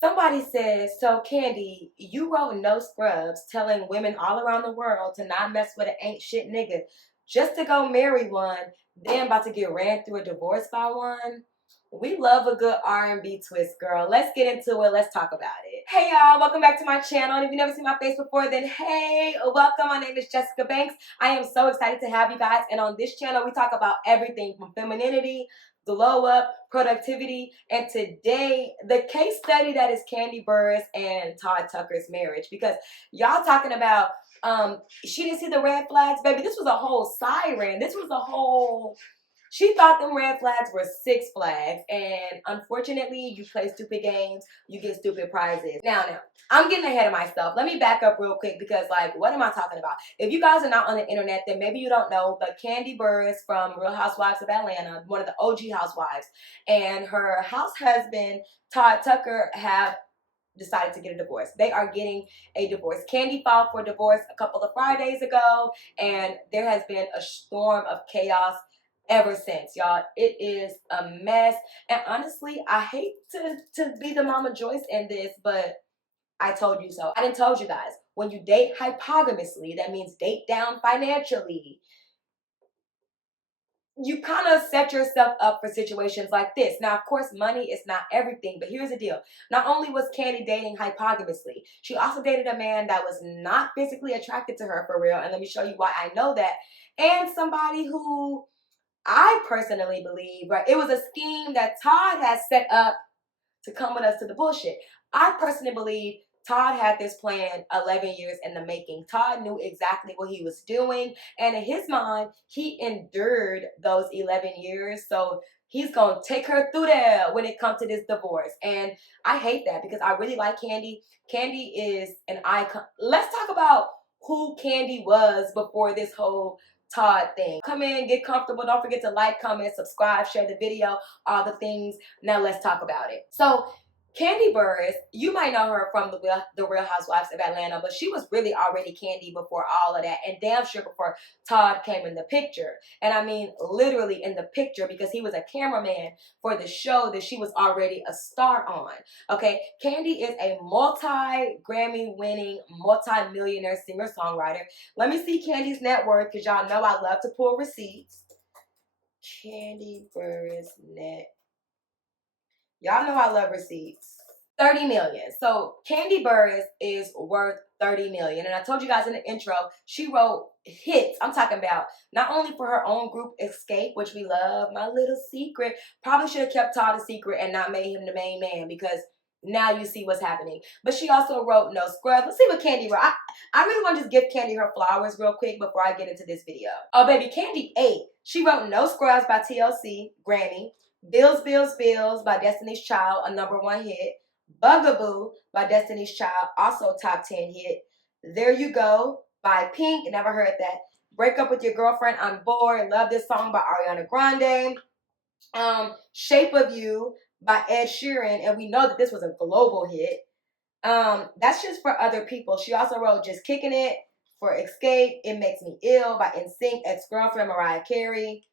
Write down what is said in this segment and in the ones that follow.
Somebody says, so Kandi, you wrote No Scrubs telling women all around the world to not mess with an ain't shit nigga just to go marry one, then about to get ran through a divorce by one. We love a good R&B twist, girl. Let's get into it. Let's talk about it. Hey, y'all. Welcome back to my channel. And if you've never seen my face before, then hey, welcome. My name is Jessyka Banks. I am so excited to have you guys. And on this channel, we talk about everything from femininity, glow up, productivity, and today, the case study that is Kandi Burruss and Todd Tucker's marriage. Because y'all talking about, she didn't see the red flags. Baby, this was a whole siren. This was a whole... She thought them red flags were 6 flags, and unfortunately, you play stupid games, you get stupid prizes. Now, I'm getting ahead of myself. Let me back up real quick because, like, what am I talking about? If you guys are not on the internet, then maybe you don't know, but Kandi Burruss from Real Housewives of Atlanta, one of the OG housewives, and her house husband, Todd Tucker, have decided to get a divorce. They are getting a divorce. Kandi filed for divorce a couple of Fridays ago, and there has been a storm of chaos ever since, y'all. It is a mess. And honestly, I hate to be the Mama Joyce in this, but I told you so. I done told you guys, when you date hypogamously, that means date down financially, you kind of set yourself up for situations like this. Now, of course, money is not everything, but here's the deal. Not only was Kandi dating hypogamously, she also dated a man that was not physically attracted to her for real, and let me show you why I know that, and somebody who I personally believe, right, it was a scheme that Todd has set up to come with us to the bullshit. I personally believe Todd had this plan 11 years in the making. Todd knew exactly what he was doing, and in his mind, he endured those 11 years, so he's gonna take her through there when it comes to this divorce. And I hate that because I really like Kandi. Kandi is an icon. Let's talk about who Kandi was before this whole Todd thing. Come in, get comfortable. Don't forget to like, comment, subscribe, share the video, all the things. Now let's talk about it. So Kandi Burruss, you might know her from the Real Housewives of Atlanta, but she was really already Kandi before all of that, and damn sure before Todd came in the picture. And I mean literally in the picture, because he was a cameraman for the show that she was already a star on. Okay, Kandi is a multi-Grammy-winning, multi-millionaire singer-songwriter. Let me see Kandi's net worth, because y'all know I love to pull receipts. Kandi Burruss net. Y'all know I love receipts. 30 million. So Kandi Burruss is worth 30 million. And I told you guys in the intro, she wrote hits. I'm talking about not only for her own group Escape, which we love, My Little Secret. Probably should have kept Todd a secret and not made him the main man, because now you see what's happening. But she also wrote No Scrubs. Let's see what Kandi wrote. I really want to just give Kandi her flowers real quick before I get into this video. Oh, baby, Kandi ate. She wrote No Scrubs by TLC, Grammy. Bills, Bills, Bills by Destiny's Child, a #1 hit. Bugaboo by Destiny's Child, also top 10 hit. There You Go by Pink, never heard that. Break Up With Your Girlfriend, I'm Bored, love this song by Ariana Grande. Shape of You by Ed Sheeran, and we know that this was a global hit. That's just for other people. She also wrote Just Kicking It for Escape, It Makes Me Ill by NSYNC, Ex-Girlfriend, Mariah Carey.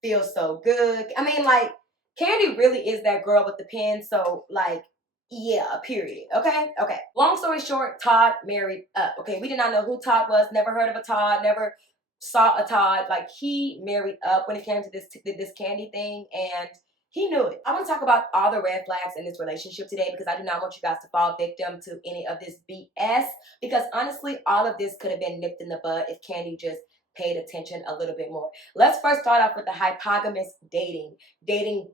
Feels So Good. I mean, like, Kandi really is that girl with the pen, so, like, yeah, period. Okay? Okay. Long story short, Todd married up. Okay, we did not know who Todd was, never heard of a Todd, never saw a Todd. Like, he married up when it came to this Kandi thing, and he knew it. I want to talk about all the red flags in this relationship today, because I do not want you guys to fall victim to any of this BS, because honestly, all of this could have been nipped in the bud if Kandi just paid attention a little bit more. Let's first start off with the hypogamous dating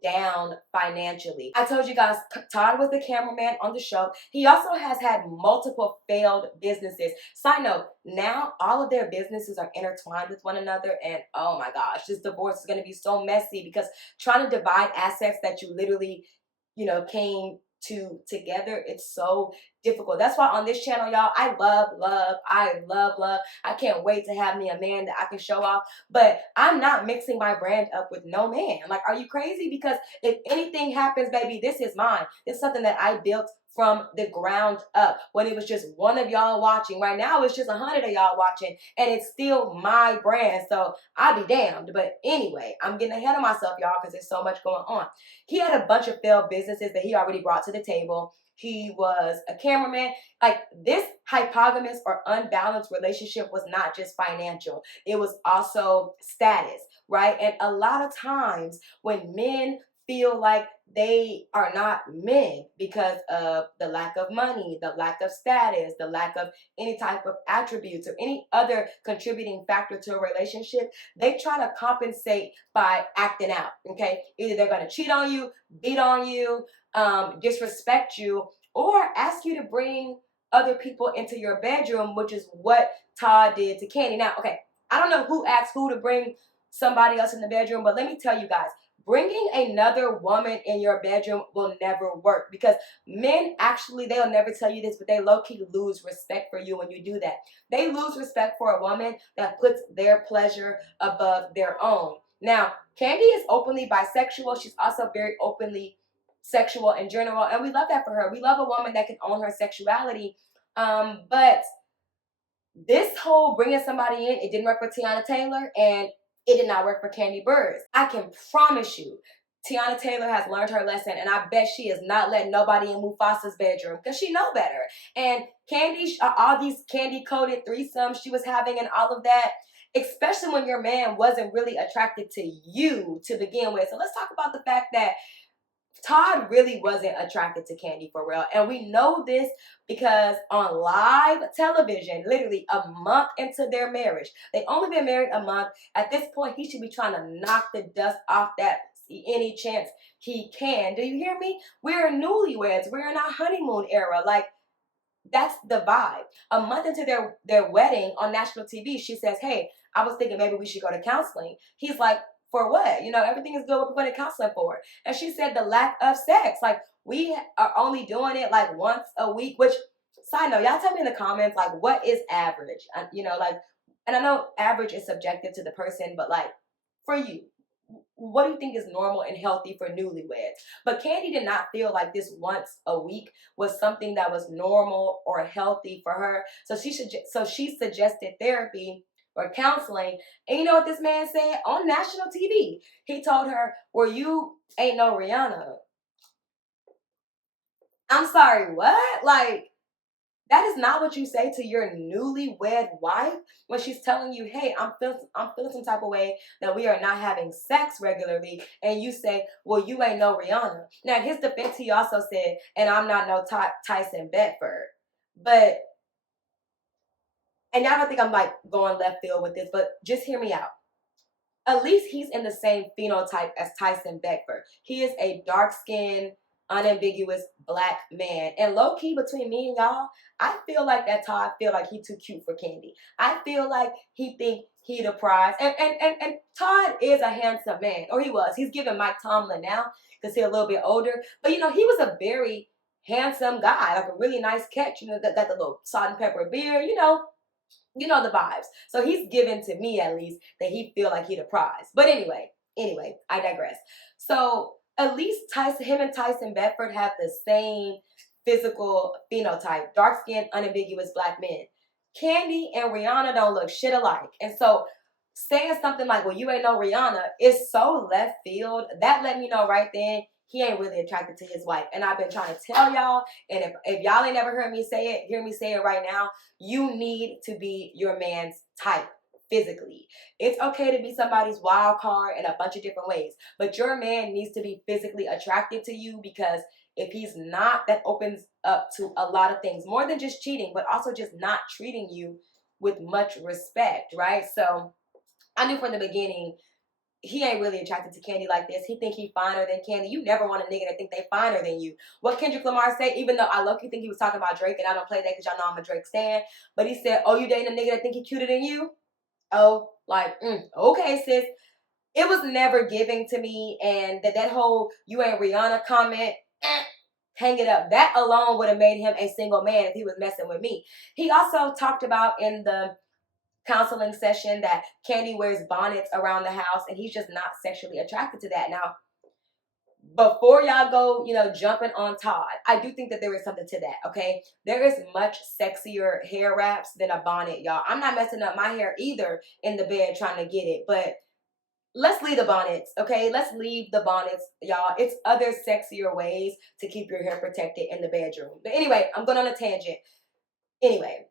down financially. I told you guys, Todd was the cameraman on the show. He also has had multiple failed businesses. Side note, now all of their businesses are intertwined with one another, and oh my gosh, this divorce is going to be so messy, because trying to divide assets that you literally, you know, came to together, it's so difficult. That's why on this channel, y'all, I love. I can't wait to have me a man that I can show off, but I'm not mixing my brand up with no man. Like, are you crazy? Because if anything happens, baby, this is mine. It's something that I built from the ground up when it was just one of y'all watching. Right now, it's just 100 of y'all watching, and it's still my brand, so I'll be damned. But anyway, I'm getting ahead of myself, y'all, because there's so much going on. He had a bunch of failed businesses that he already brought to the table. He was a cameraman. Like, this hypogamous or unbalanced relationship was not just financial. It was also status, right? And a lot of times when men feel like they are not men because of the lack of money, the lack of status, the lack of any type of attributes or any other contributing factor to a relationship, they try to compensate by acting out, okay? Either they're going to cheat on you, beat on you, disrespect you, or ask you to bring other people into your bedroom, which is what Todd did to Kandi. Now, okay, I don't know who asked who to bring somebody else in the bedroom, but let me tell you guys, bringing another woman in your bedroom will never work, because men actually, they'll never tell you this, but they low-key lose respect for you when you do that. They lose respect for a woman that puts their pleasure above their own. Now, Kandi is openly bisexual. She's also very openly sexual in general, and we love that for her. We love a woman that can own her sexuality. But this whole bringing somebody in, it didn't work for Teyana Taylor, and it did not work for Kandi Burruss. I can promise you, Teyana Taylor has learned her lesson, and I bet she is not letting nobody in Mufasa's bedroom because she know better. And Kandi, all these Kandi-coded threesomes she was having and all of that, especially when your man wasn't really attracted to you to begin with. So let's talk about the fact that Todd really wasn't attracted to Kandi for real. And we know this because on live television, literally a month into their marriage, they only been married a month. At this point, he should be trying to knock the dust off that any chance he can. Do you hear me? We're newlyweds. We're in our honeymoon era. Like, that's the vibe. A month into their wedding on national TV, she says, hey, I was thinking maybe we should go to counseling. He's like, for what? You know, everything is good. What we're going to counseling for? And she said the lack of sex. Like, we are only doing it like once a week, which, side note, y'all tell me in the comments, like, what is average? You know, like, and I know average is subjective to the person, but like, for you, what do you think is normal and healthy for newlyweds? But Kandi did not feel like this once a week was something that was normal or healthy for her. So she suggested therapy or counseling. And you know what this man said on national TV? He told her, well, you ain't no Rihanna. I'm sorry, what? Like, that is not what you say to your newlywed wife when she's telling you, hey, I'm feeling some type of way that we are not having sex regularly. And you say, well, you ain't no Rihanna. Now, in his defense, he also said, and I'm not no Tyson Bedford. But, and y'all don't think I'm like going left field with this, but just hear me out. At least he's in the same phenotype as Tyson Beckford. He is a dark-skinned, unambiguous black man. And low-key, between me and y'all, I feel like that Todd feel like he too cute for Kandi. I feel like he think he the prize. And Todd is a handsome man. Or he was. He's giving Mike Tomlin now because he's a little bit older. But, you know, he was a very handsome guy. Like a really nice catch. You know, got the little salt and pepper beard, you know. You know the vibes. So he's given to me, at least, that he feel like he the prize. But anyway, I digress. So at least him and Tyson Bedford have the same physical phenotype. Dark-skinned, unambiguous black men. Kandi and Rihanna don't look shit alike. And so saying something like, well, you ain't no Rihanna is so left field. That let me know right then he ain't really attracted to his wife. And I've been trying to tell y'all, and if y'all ain't never heard me say it, hear me say it right now, you need to be your man's type physically. It's okay to be somebody's wild card in a bunch of different ways, but your man needs to be physically attracted to you, because if he's not, that opens up to a lot of things, more than just cheating, but also just not treating you with much respect, right? So I knew from the beginning he ain't really attracted to Kandi like this. He think he finer than Kandi. You never want a nigga that think they finer than you. What Kendrick Lamar say, even though I low-key think he was talking about Drake, and I don't play that because y'all know I'm a Drake stan, but he said, oh, you dating a nigga that think he cuter than you? Oh, like, okay, sis. It was never giving to me, and that whole you ain't Rihanna comment, hang it up. That alone would have made him a single man if he was messing with me. He also talked about in the counseling session that Kandi wears bonnets around the house, and he's just not sexually attracted to that. Now, before y'all go, you know, jumping on Todd, I do think that there is something to that, okay? There is much sexier hair wraps than a bonnet, y'all. I'm not messing up my hair either in the bed trying to get it, but let's leave the bonnets, okay? Let's leave the bonnets, y'all. It's other sexier ways to keep your hair protected in the bedroom. But anyway, I'm going on a tangent. Anyway,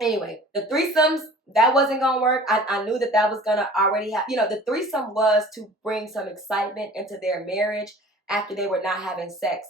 the threesomes, that wasn't gonna work. I knew that was gonna already happen. You know, the threesome was to bring some excitement into their marriage after they were not having sex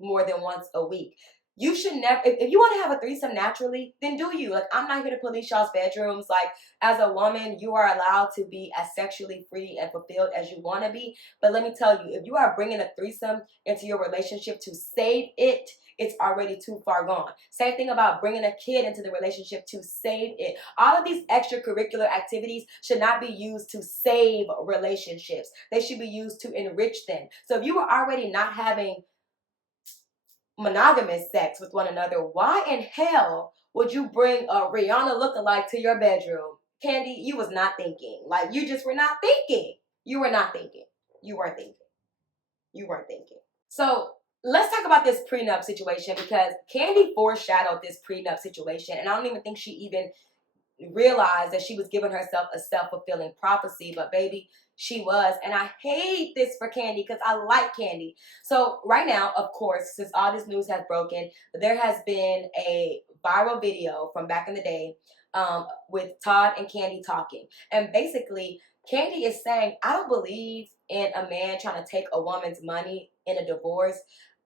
more than once a week. You should never, if you want to have a threesome naturally, then do you. Like, I'm not here to police y'all's bedrooms. Like, as a woman, you are allowed to be as sexually free and fulfilled as you want to be. But let me tell you, if you are bringing a threesome into your relationship to save it, it's already too far gone. Same thing about bringing a kid into the relationship to save it. All of these extracurricular activities should not be used to save relationships. They should be used to enrich them. So if you were already not having monogamous sex with one another, why in hell would you bring a Rihanna lookalike to your bedroom? Kandi, you was not thinking. Like, you just were not thinking. You were not thinking. You weren't thinking. You weren't thinking. So let's talk about this prenup situation, because Kandi foreshadowed this prenup situation, and I don't even think she even realized that she was giving herself a self-fulfilling prophecy. But baby, she was. And I hate this for Kandi, because I like Kandi. So right now, of course, since all this news has broken, there has been a viral video from back in the day with Todd and Kandi talking. And basically, Kandi is saying, I don't believe in a man trying to take a woman's money in a divorce.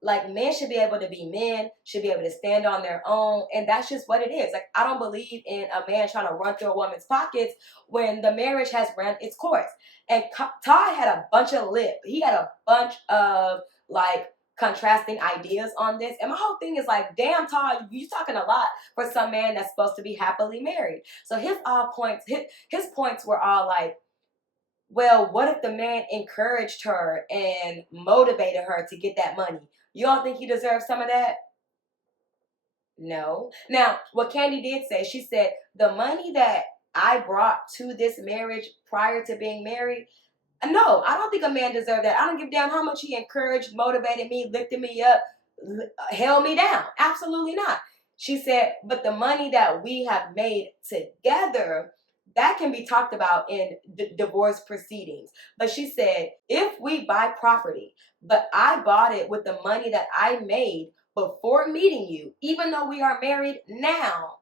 Like, men should be able to be men, should be able to stand on their own, and that's just what it is. Like, I don't believe in a man trying to run through a woman's pockets when the marriage has run its course. And Todd had a bunch of lip. He had a bunch of, like, contrasting ideas on this. And my whole thing is like, damn, Todd, you talking a lot for some man that's supposed to be happily married. So his points were all like, well, what if the man encouraged her and motivated her to get that money? You don't think he deserves some of that? No. Now, what Kandi did say, she said, the money that I brought to this marriage prior to being married, no, I don't think a man deserved that. I don't give a damn how much he encouraged, motivated me, lifted me up, held me down. Absolutely not. She said, but the money that we have made together, that can be talked about in divorce proceedings. But she said, if we buy property, but I bought it with the money that I made before meeting you, even though we are married now,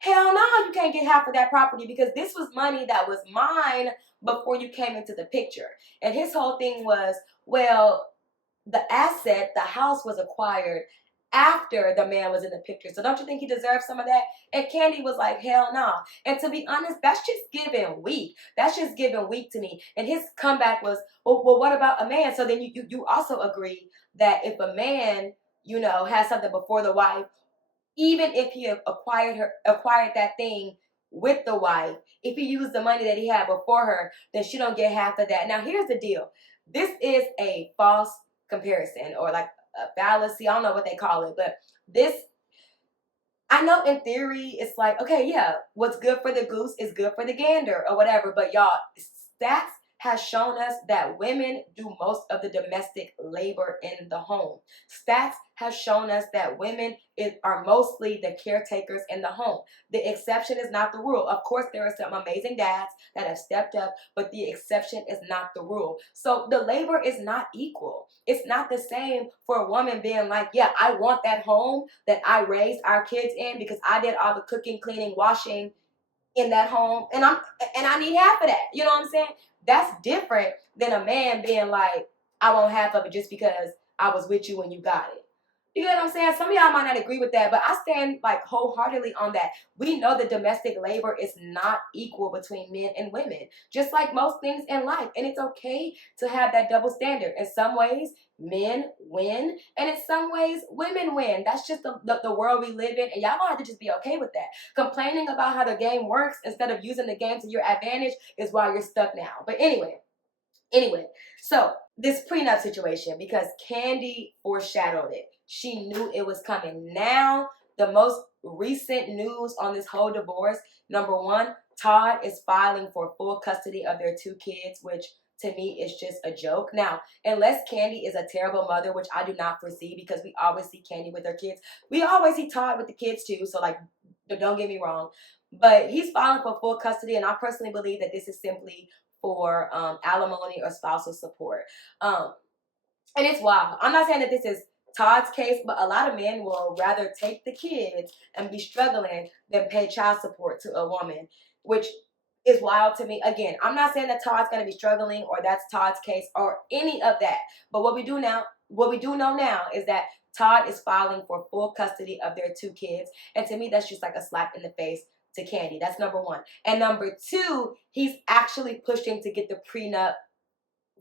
hell no, you can't get half of that property, because this was money that was mine before you came into the picture. And his whole thing was, well, the asset, the house, was acquired after the man was in the picture. So don't you think he deserves some of that? And Kandi was like, hell no. And to be honest, that's just giving weak. That's just giving weak to me. And his comeback was, well, what about a man? So then you also agree that if a man, you know, has something before the wife, even if he acquired that thing with the wife, if he used the money that he had before her, then she don't get half of that. Now, here's the deal. This is a false comparison, or like a fallacy. I don't know what they call it, but this, I know in theory, it's like, okay, yeah, what's good for the goose is good for the gander or whatever. But y'all, stats has shown us that women do most of the domestic labor in the home. Stats has shown us that women are mostly the caretakers in the home. The exception is not the rule. Of course, there are some amazing dads that have stepped up, but the exception is not the rule. So the labor is not equal. It's not the same for a woman being like, yeah, I want that home that I raised our kids in because I did all the cooking, cleaning, washing in that home, and I need half of that. You know what I'm saying? That's different than a man being like, I want half of it just because I was with you when you got it. You know what I'm saying? Some of y'all might not agree with that, but I stand like wholeheartedly on that. We know that domestic labor is not equal between men and women, just like most things in life. And it's okay to have that double standard. In some ways, men win, and in some ways, women win. That's just the world we live in, and y'all gonna have to just be okay with that. Complaining about how the game works instead of using the game to your advantage is why you're stuck now. But anyway, so this prenup situation, because Kandi foreshadowed it. She knew it was coming. Now, the most recent news on this whole divorce, number one, Todd is filing for full custody of their two kids, which to me is just a joke. Now, unless Kandi is a terrible mother, which I do not foresee, because we always see Kandi with her kids. We always see Todd with the kids too, so like, don't get me wrong. But he's filing for full custody, and I personally believe that this is simply for alimony or spousal support. And it's wild. I'm not saying that this is Todd's case, but a lot of men will rather take the kids and be struggling than pay child support to a woman, which is wild to me. Again, I'm not saying that Todd's going to be struggling or that's Todd's case or any of that. But what we do know now is that Todd is filing for full custody of their 2 kids. And to me, that's just like a slap in the face to Kandi. That's number 1. And number 2, he's actually pushing to get the prenup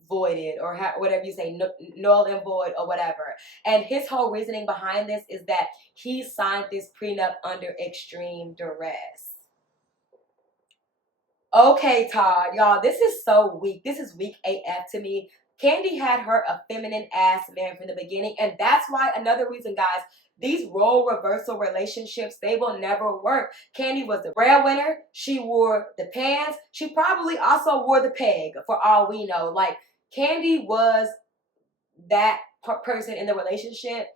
voided or whatever you say, null and void or whatever. And his whole reasoning behind this is that he signed this prenup under extreme duress. Okay, Todd, y'all, this is so weak. This is weak AF to me. Kandi had her a feminine ass man from the beginning, and that's why, another reason, guys, these role reversal relationships, they will never work. Kandi was the breadwinner. She wore the pants. She probably also wore the peg, for all we know. Like, Kandi was that person in the relationship,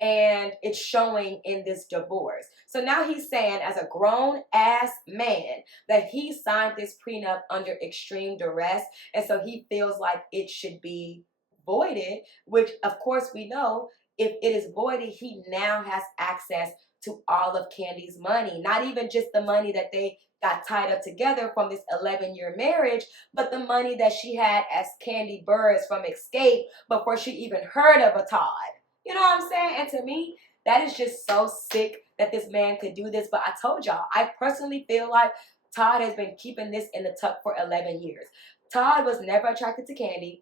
and it's showing in this divorce. So now he's saying, as a grown-ass man, that he signed this prenup under extreme duress, and so he feels like it should be voided, which, of course, we know if it is voided, he now has access to all of Kandi's money. Not even just the money that they got tied up together from this 11-year marriage, but the money that she had as Kandi Burruss from Escape before she even heard of a Todd. You know what I'm saying? And to me, that is just so sick that this man could do this. But I told y'all, I personally feel like Todd has been keeping this in the tuck for 11 years. Todd was never attracted to Kandi.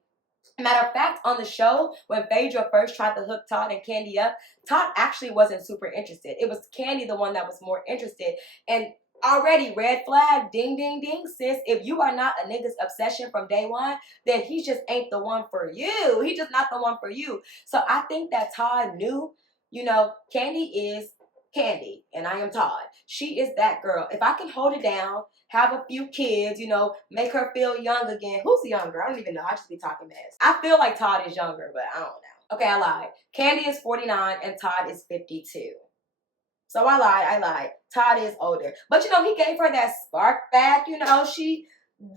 Matter of fact, on the show, when Phaedra first tried to hook Todd and Kandi up, Todd actually wasn't super interested. It was Kandi, the one that was more interested. And already, red flag, ding, ding, ding, sis. If you are not a nigga's obsession from day one, then he just ain't the one for you. He just not the one for you. So I think that Todd knew, you know, Kandi is Kandi, and I am Todd. She is that girl. If I can hold it down, have a few kids, you know, make her feel young again. Who's younger? I don't even know. I just be talking mess. I feel like Todd is younger, but I don't know. Okay, I lied. Kandi is 49 and Todd is 52. So I lied. Todd is older. But, you know, he gave her that spark back. You know,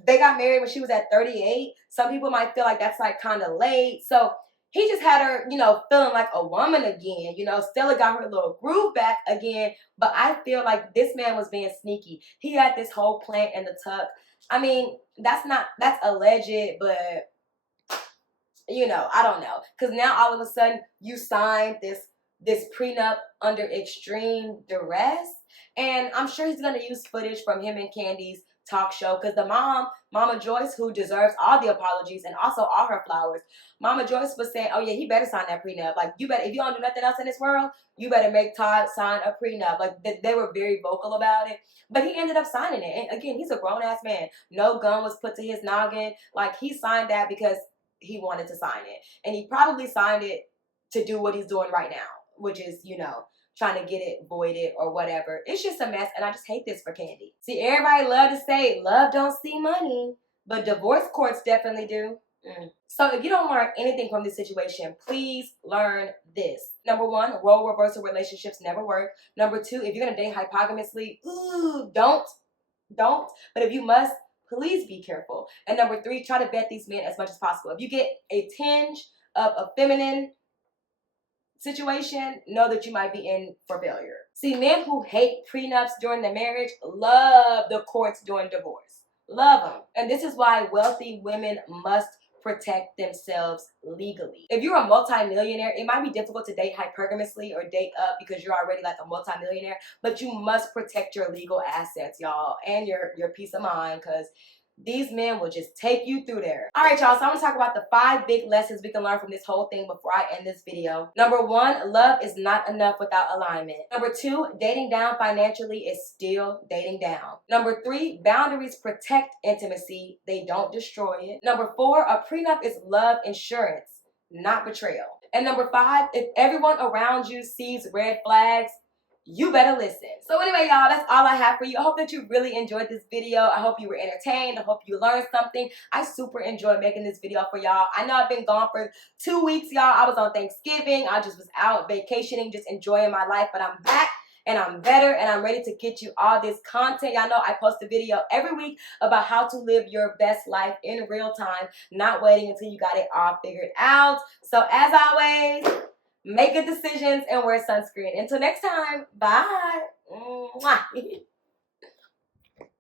they got married when she was at 38. Some people might feel like that's like kind of late. So he just had her, you know, feeling like a woman again. You know, Stella got her little groove back again. But I feel like this man was being sneaky. He had this whole plan in the tuck. I mean, that's alleged, but, you know, I don't know. Because now all of a sudden you signed this prenup under extreme duress. And I'm sure he's going to use footage from him and Kandi's talk show, because the Mama Joyce, who deserves all the apologies and also all her flowers, Mama Joyce was saying, oh yeah, he better sign that prenup. Like, you better, if you don't do nothing else in this world, you better make Todd sign a prenup. Like, they were very vocal about it. But he ended up signing it. And again, he's a grown-ass man. No gun was put to his noggin. Like, he signed that because he wanted to sign it. And he probably signed it to do what he's doing right now, which is, you know, trying to get it voided or whatever. It's just a mess, and I just hate this for Kandi. See, everybody love to say love don't see money, but divorce courts definitely do. So if you don't learn anything from this situation, please learn this. Number 1, role reversal relationships never work. Number 2, if you're going to date hypogamously, don't. But if you must, please be careful. And number 3, try to vet these men as much as possible. If you get a tinge of a feminine situation, know that you might be in for failure. See, men who hate prenups during the marriage love the courts during divorce. Love them. And this is why wealthy women must protect themselves legally. If you're a multi-millionaire, it might be difficult to date hypergamously or date up because you're already like a multi-millionaire, but you must protect your legal assets, y'all, and your peace of mind, because these men will just take you through there. All right, y'all, so I'm gonna talk about the 5 big lessons we can learn from this whole thing before I end this video. Number 1, love is not enough without alignment. Number 2, dating down financially is still dating down. Number 3, boundaries protect intimacy. They don't destroy it. Number 4, a prenup is love insurance, not betrayal. And number 5, if everyone around you sees red flags, you better listen. So anyway, y'all, that's all I have for you. I hope that you really enjoyed this video. I hope you were entertained. I hope you learned something. I super enjoyed making this video for y'all. I know I've been gone for 2 weeks, y'all. I was on Thanksgiving. I just was out vacationing, just enjoying my life, but I'm back. and I'm better, and I'm ready to get you all this content. Y'all know I post a video every week about how to live your best life in real time, not waiting until you got it all figured out. So as always, make good decisions and wear sunscreen. Until next time, bye. Mwah.